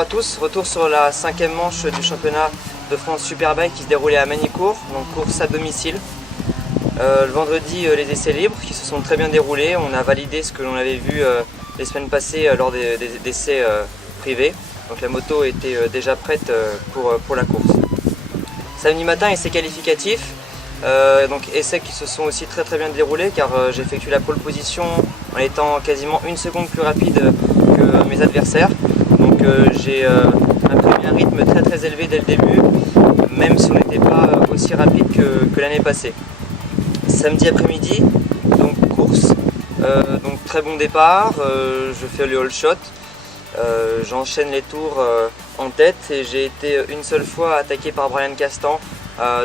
Bonjour à tous, retour sur la 5e manche du championnat de France Superbike qui se déroulait à Magny-Cours, donc course à domicile. Le vendredi, les essais libres qui se sont très bien déroulés. On a validé ce que l'on avait vu les semaines passées lors des essais privés. Donc la moto était déjà prête pour la course. Samedi matin, essais qualificatifs. Donc essais qui se sont aussi très bien déroulés car j'ai effectué la pole position en étant quasiment une seconde plus rapide que mes adversaires. Donc j'ai imprimé un rythme très élevé dès le début, même si on n'était pas aussi rapide que l'année passée. Samedi après-midi, donc course, donc très bon départ, je fais le all shot, j'enchaîne les tours en tête et j'ai été une seule fois attaqué par Brian Castan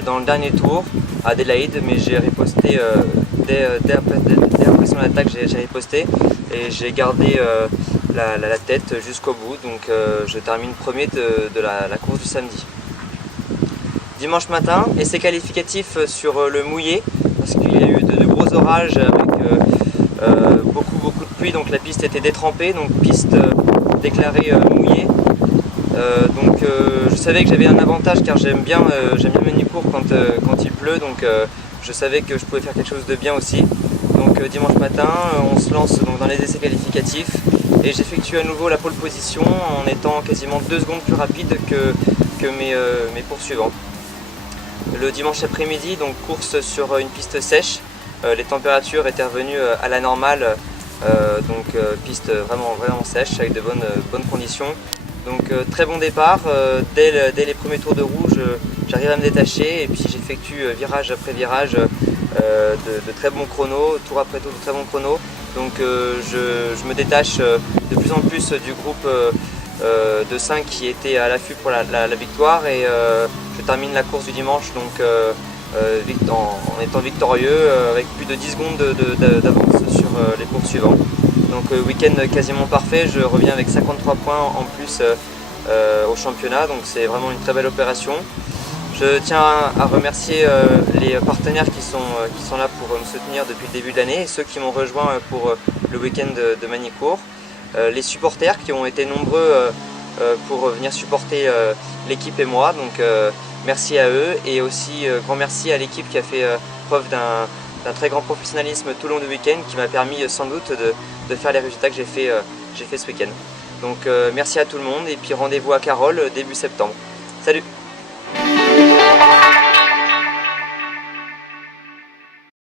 dans le dernier tour à Adélaïde, mais j'ai riposté dès après son attaque, j'ai riposté et j'ai gardé la tête jusqu'au bout, donc je termine premier de la course du samedi. Dimanche matin, essai qualificatif sur le mouillé, parce qu'il y a eu de gros orages avec beaucoup de pluie, donc la piste était détrempée, donc piste déclarée mouillée. Donc je savais que j'avais un avantage car j'aime bien Magny-Cours quand il pleut, donc je savais que je pouvais faire quelque chose de bien aussi. Donc dimanche matin, on se lance donc dans les essais qualificatifs et j'effectue à nouveau la pole position en étant quasiment 2 secondes plus rapide que mes poursuivants. Le dimanche après-midi, donc course sur une piste sèche, les températures étaient revenues à la normale, donc piste vraiment sèche avec de bonnes conditions. Donc très bon départ, dès les premiers tours de rouge, j'arrive à me détacher et puis j'effectue virage après virage de très bons chronos, tour après tour de très bons chronos. Donc je me détache de plus en plus du groupe de 5 qui était à l'affût pour la victoire et je termine la course du dimanche donc, en étant victorieux avec plus de 10 secondes d'avance sur les poursuivants. Donc week-end quasiment parfait, je reviens avec 53 points en plus au championnat, donc c'est vraiment une très belle opération. Je tiens à remercier les partenaires qui sont là pour me soutenir depuis le début de l'année et ceux qui m'ont rejoint pour le week-end de Magny-Cours. Les supporters qui ont été nombreux pour venir supporter l'équipe et moi, donc merci à eux et aussi grand merci à l'équipe qui a fait preuve d'un très grand professionnalisme tout le long du week-end qui m'a permis sans doute de faire les résultats que j'ai fait ce week-end. Donc merci à tout le monde et puis rendez-vous à Carole début septembre. Salut!